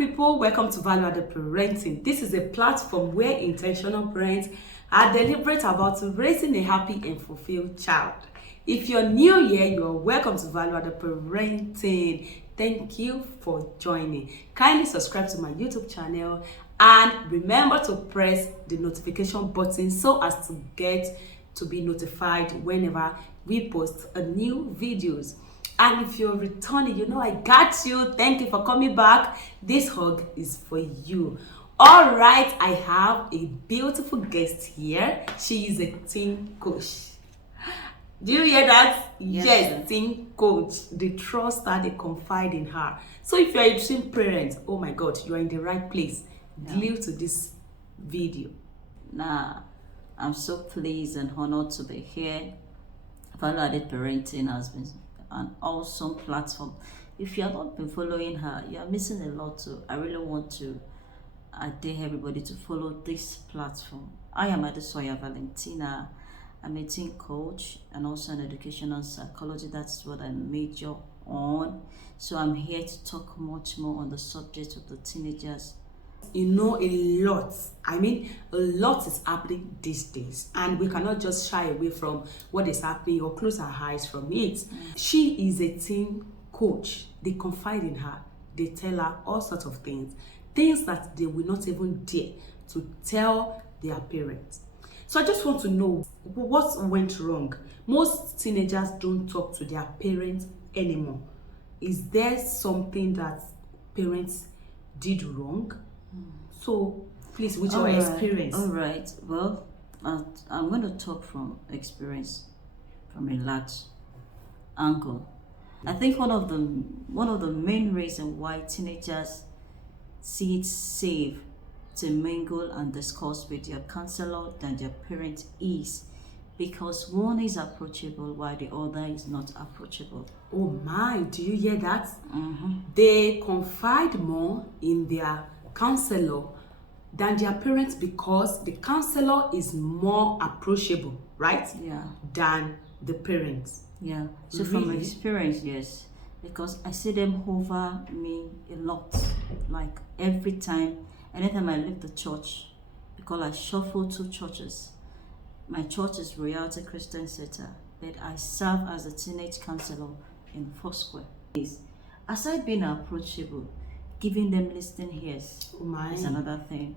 people, welcome to Value Added Parenting. This is a platform where intentional parents are deliberate about raising a happy and fulfilled child. If you're new here, you're welcome to Value Added Parenting. Thank you for joining. Kindly subscribe to my YouTube channel and remember to press the notification button so as to get to be notified whenever we post a new videos. And if you're returning, you know I got you. Thank you for coming back. This hug is for you. All right, I have a beautiful guest here. She is a teen coach. Do you hear that? Yes, teen coach. They trust her, they confide in her. So if you're a teen parent, oh my God, you are in the right place. Glue to this video. I'm so pleased and honored to be here. Value Added Parenting has been an awesome platform. If you have not been following her, you are missing a lot too. I really want to dare everybody to follow this platform. I am Adesoya Valentina. I'm a teen coach and also an educational psychology. That's what I major on. So I'm here to talk much more on the subject of the teenagers. You know, a lot is happening these days, and we cannot just shy away from what is happening or close our eyes from it. She is a teen coach. They confide in her, they tell her all sorts of things that they will not even dare to tell their parents. So I just want to know what went wrong. Most teenagers don't talk to their parents anymore. Is there something that parents did wrong? So please, with your experience. All right. Well, I'm going to talk from experience, from a large angle. I think one of the main reasons why teenagers see it safe to mingle and discuss with their counselor than their parent is because one is approachable while the other is not approachable. Oh my, do you hear that? Mm-hmm. They confide more in their counselor than their parents because the counselor is more approachable, right? Yeah. Than the parents. Yeah. So from experience, yes. Because I see them over me a lot. Like every time, anytime I leave the church, because I shuffle two churches. My church is Royalty Christian Center, but I serve as a teenage counselor in Foursquare. Aside being approachable, giving them listening ears is another thing.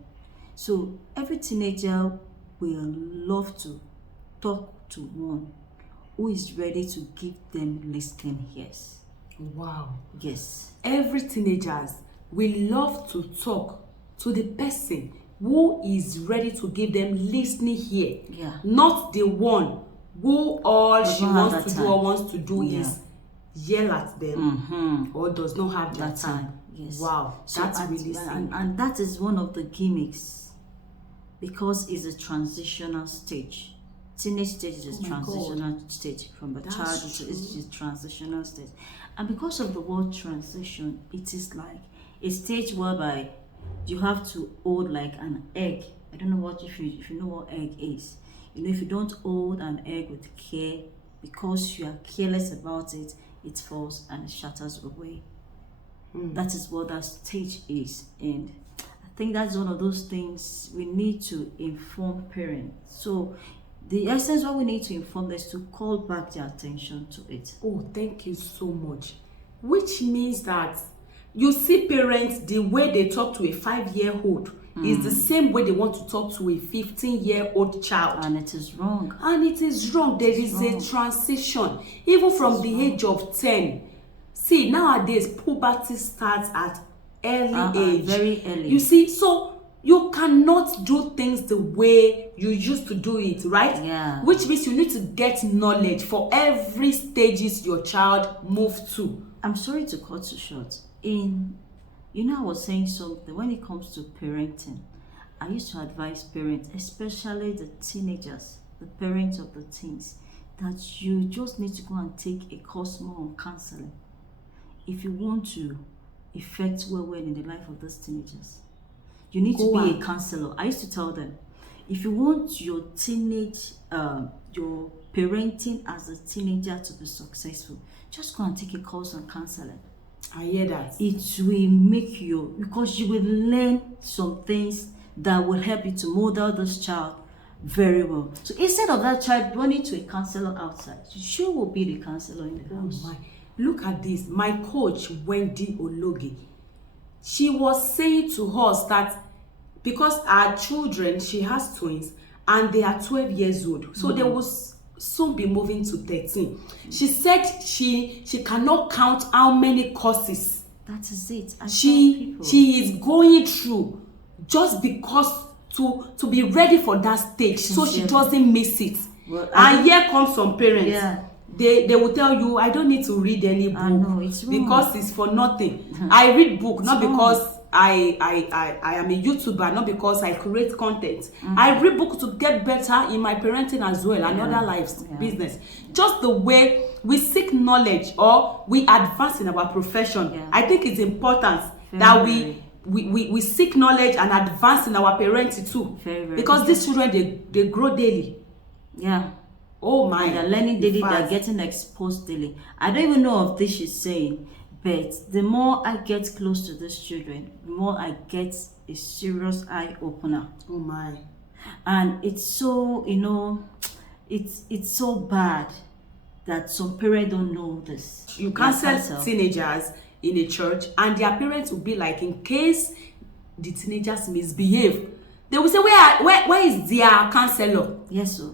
So every teenager will love to talk to one who is ready to give them listening ears. Wow. Yes. Every teenagers will love to talk to the person who is ready to give them listening ear. Yeah. Not the one who all she wants to do or wants to do is yell at them or does not have that time. Yes. Wow, so that's really simple. And that is one of the gimmicks because it's a transitional stage. Teenage stage is a transitional stage from the child to it's a transitional stage. And because of the word transition, it is like a stage whereby you have to hold like an egg. I don't know what if you know what egg is. You know, if you don't hold an egg with care because you are careless about it, it falls and it shatters away. That is what that stage is, and I think that's one of those things we need to inform parents. So the essence what we need to inform them is to call back their attention to it. Oh, thank you so much. Which means that you see parents, the way they talk to a 5-year-old is the same way they want to talk to a 15-year-old child. And it is wrong. And it is wrong. There is a transition. Even from the age of 10. See, nowadays, puberty starts at early age. Very early. You see, so you cannot do things the way you used to do it, right? Yeah. Which means you need to get knowledge for every stages your child moves to. I'm sorry to cut you short. I was saying something when it comes to parenting. I used to advise parents, especially the teenagers, the parents of the teens, that you just need to go and take a course more on counseling if you want to effect well in the life of those teenagers. You need to be a counselor. I used to tell them, if you want your your parenting as a teenager to be successful, just go and take a course on counseling. I hear that. It will make you, because you will learn some things that will help you to model this child very well. So instead of that child running to a counselor outside, you will be the counselor in the house. My, look at this. My coach, Wendy Ologe, she was saying to us that because our children, she has twins, and they are 12 years old, so they will soon be moving to 13. She said she cannot count how many courses That is it. she is going through just because to be ready for that stage, so she doesn't miss it. Well, and here comes some parents. Yeah. They will tell you, I don't need to read any book. No, it's wrong. Because it's for nothing. I read book not because I am a YouTuber, not because I create content. I read book to get better in my parenting as well, and other lives business. Just the way we seek knowledge or we advance in our profession. I think it's important that we seek knowledge and advance in our parenting too. Because these children, they grow daily. Yeah. Oh my. And they're learning daily, they're getting exposed daily. I don't even know if this she's saying, but the more I get close to these children, the more I get a serious eye opener. Oh my. And it's so, it's so bad that some parents don't know this. You counsel teenagers in a church, and their parents will be like, in case the teenagers misbehave, they will say, where is their counselor? Yes, sir.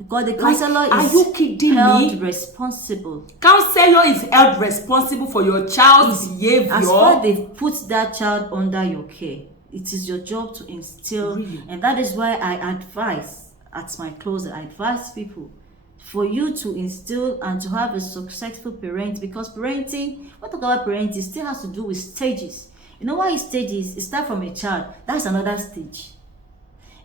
Because the counselor is held responsible. Counselor is held responsible for your child's behavior. As far as they've put that child under your care, it is your job to instill. Really? And that is why I advise, at my closet, I advise people for you to instill and to have a successful parent, because parenting, what talk about parenting, still has to do with stages. You know why stages? It starts from a child. That's another stage.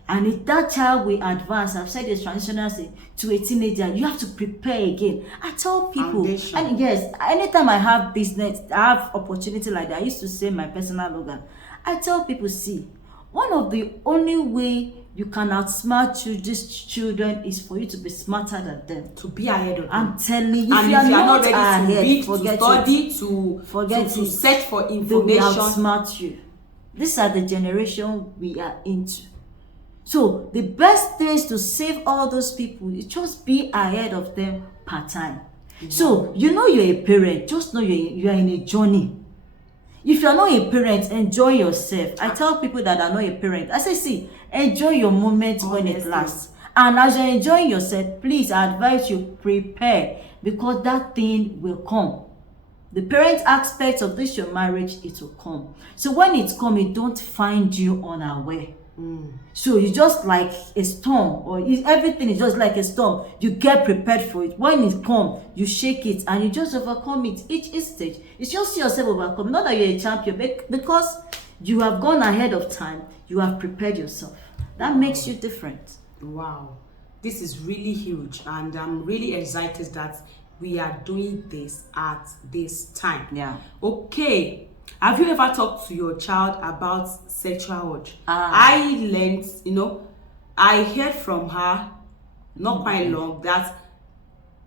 And if that child will advance, I've said it's transitional stage, to a teenager, you have to prepare again. I tell people, and yes, anytime I have business, I have opportunity like that, I used to say my personal slogan. I tell people, see, one of the only way you can outsmart these children is for you to be smarter than them. To be ahead of them. I'm telling you, and if you are not ready ahead, to read, forget to study, it. to search for They information, will outsmart you. These are the generation we are into. So the best things to save all those people is just be ahead of them part-time. So you're a parent, just know you are in a journey. If you're not a parent, enjoy yourself. I tell people that are not a parent, I say, see, enjoy your moment when it lasts. And as you're enjoying yourself, please, I advise you, prepare, because that thing will come. The parent aspect of this, your marriage, it will come. So when it comes, it don't find you unaware. So you just like a storm, or everything is just like a storm. You get prepared for it. When it comes, you shake it and you just overcome it. Each stage, it's just yourself overcome. Not that you're a champion, but because you have gone ahead of time, you have prepared yourself. That makes you different. Wow, this is really huge, and I'm really excited that we are doing this at this time. Yeah. Okay. Have you ever talked to your child about sexual urge? I learned, I heard from her not quite long that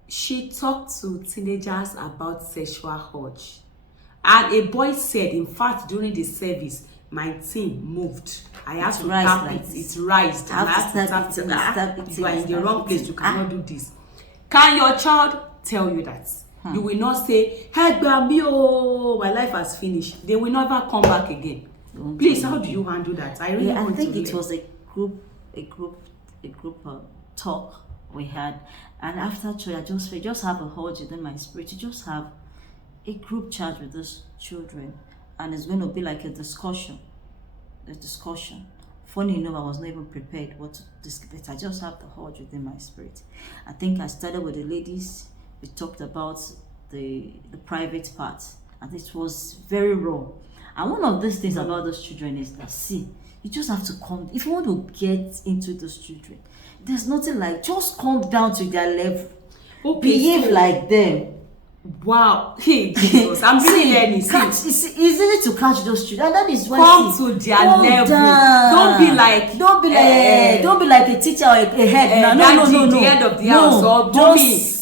she talked to teenagers about sexual urge. And a boy said, in fact, during the service, my team moved. I had to tap it. It's rised. And I had to tap it. You are in the wrong place. You cannot do this. Can your child tell you that? You will not say, hey, baby, oh, my life has finished. They will never come back again. Please, how do you handle that? I really want to think it was a group talk we had, and after church, I just have a urge within my spirit to just have a group chat with those children, and it's going to be like a discussion. Funny enough, I was not even prepared what to discuss, but I just have the urge within my spirit. I think I started with the ladies. We talked about the private part, and it was very raw. And one of these things about those children is that, see, you just have to come. If you want to get into those children, there's nothing like just come down to their level. Behave like them. Wow, hey, Jesus, I'm really learning. It's easy to catch those children, and that is why come to their level. Don't be like a teacher or a head. No. The head of the house, or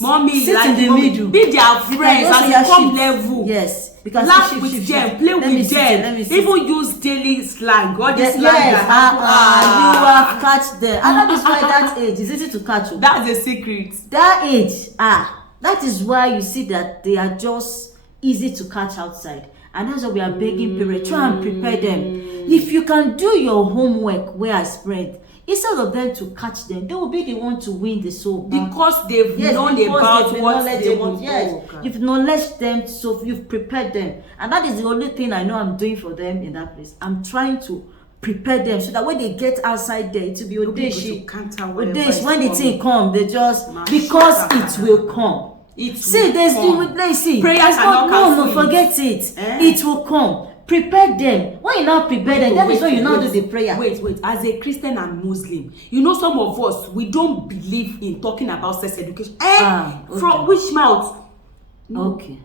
mommy, sit like in the middle. Be their friends and come level. Yes, Because laugh with them, play with them, even use daily slang. All this slang you have catch them. And that is why that age is easy to catch. That's the secret. That age, that is why you see that they are just easy to catch outside. And that's why we are begging parents, try and prepare them. If you can do your homework where I spread, instead of them to catch them, they will be the one to win the soul back. Because they've known about what they want. Yes, you've knowledged them, so you've prepared them. And that is the only thing I know I'm doing for them in that place. I'm trying to prepare them so that when they get outside there, it will be Odeshi. When the thing come, they just, because it will come. Prayers forget it. It will come. Prepare them. When you now prepare them, that is when you now do the prayer. Wait. As a Christian and Muslim, you know, some of us, we don't believe in talking about sex education. Okay. From which mouth? Okay.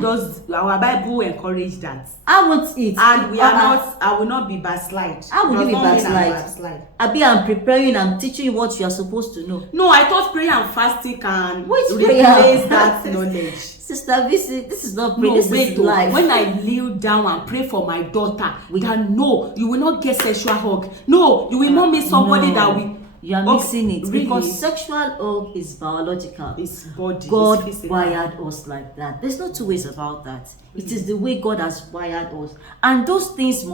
Does our Bible encourage that? I want it. And we are not. I will not be backslide. I will be backslide. I'm preparing. I'm teaching you what you are supposed to know. No, I thought prayer and fasting can replace that knowledge. Sister, this is not prayer. This is life. When I kneel down and pray for my daughter, no, you will not get sexual hug. No, you will not meet somebody that will. You are missing it. Really? Because sexual hug is biological. It's body. God wired us like that. There's no two ways about that. It is the way God has wired us. And those things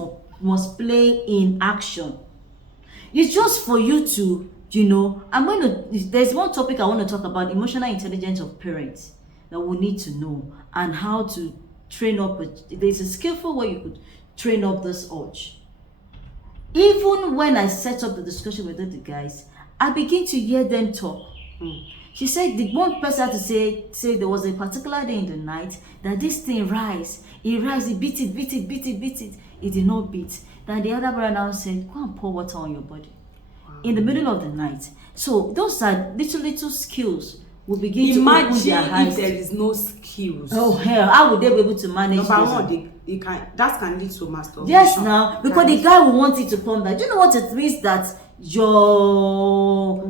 must play in action. It's just for you to, there's one topic I want to talk about, emotional intelligence of parents, that we need to know, and how to train up. There's a skillful way you could train up this urge. Even when I set up the discussion with the guys, I begin to hear them talk. She said the one person had to say there was a particular day in the night that this thing rise. It beat it. It did not beat. Then the other brother now said, go and pour water on your body. In the middle of the night. So those are little skills. Will begin to open their eyes. If there is no skills. Oh hell, how would they be able to manage Number one, that can lead to masturbation. Yes, now, because the guy will want it to come back. Do you know what it means that your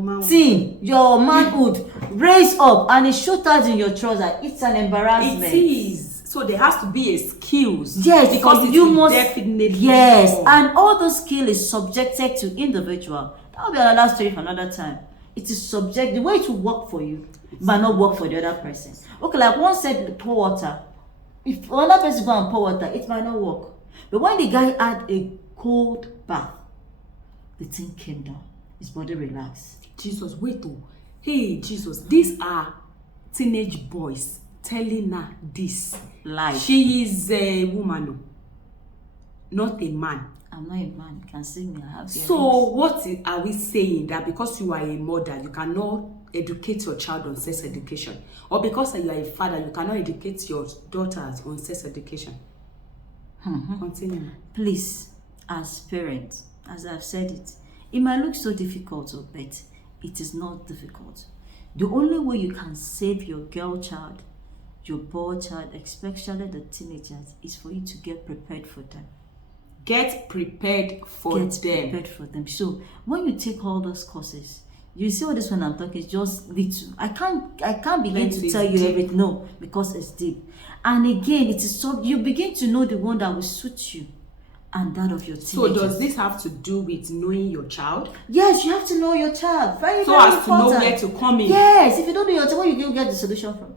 manhood raise up and it shoot out in your trouser? It's an embarrassment. It is. So there has to be a skills. Yes, because you must definitely. Yes, and all those skill is subjected to individual. That will be another story for another time. It is subject. The way it will work for you might not work for the other person. Okay, like one said, pour water. If another person go and pour water, it might not work. But when the guy had a cold bath, the thing came down. His body relaxed. Jesus, wait oh. Hey, Jesus, these are teenage boys telling her this. Life. She is a woman, not a man. I'm not a man. You can see me. I have. So what are we saying? That because you are a mother, you cannot educate your child on sex education, or because you are a father, you cannot educate your daughters on sex education? Continue. Please, as parents, as I've said it might look so difficult, but it is not difficult. The only way you can save your girl child, your boy child, especially the teenagers, is for you to get prepared for them. Get prepared for them. So when you take all those courses, you see all this when I'm talking is just little. I can't begin to tell you everything. No, because it's deep. And again, it is so you begin to know the one that will suit you and that of your teenagers. So does this have to do with knowing your child? Yes, you have to know your child. Very, so very as important. To know where to come in. Yes, if you don't know your child, where you get the solution from?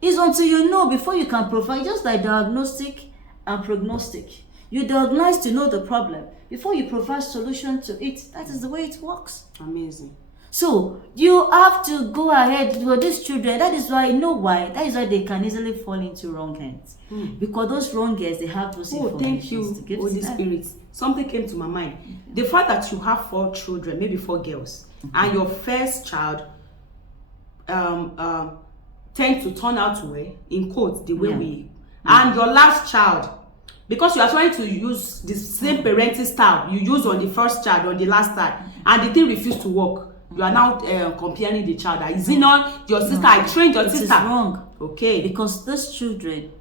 It's until you know before you can provide. Just like diagnostic and prognostic. You diagnose to know the problem before you provide solution to it. That is the way it works. Amazing. So you have to go ahead with these children. That is why that is why they can easily fall into wrong hands. Because those wrong hands, they have those thank you, Holy Spirit. Something came to my mind. The fact that you have 4 children, maybe 4 girls, and your first child tend to turn out well, in quotes, the way we and your last child, because you are trying to use the same parenting style you use on the first child or the last child, and the thing refused to work. You are now comparing the child. Is it not your sister? I trained your sister. It is wrong. Okay. Because those children,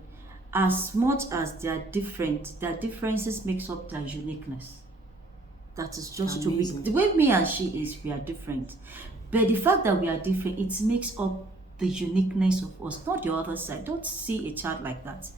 as much as they are different, their differences makes up their uniqueness. That is just too big. The way me and she is, we are different. But the fact that we are different, it makes up the uniqueness of us, not the other side. Don't see a child like that.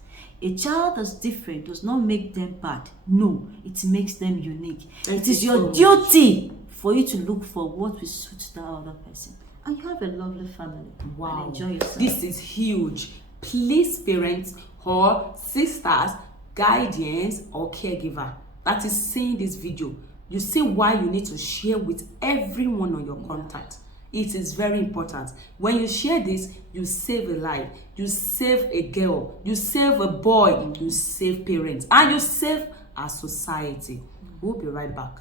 A child that's different does not make them bad. No, it makes them unique. Thank it you is your so much. duty for you to look for what will suit that other person. And you have a lovely family. Wow, And enjoy yourself. this is huge. Please, parents or sisters, guardians or caregiver that is seeing this video, you see why you need to share with everyone on your contact. It is very important. When you share this, you save a life, you save a girl, you save a boy, you save parents, and you save our society. We'll be right back.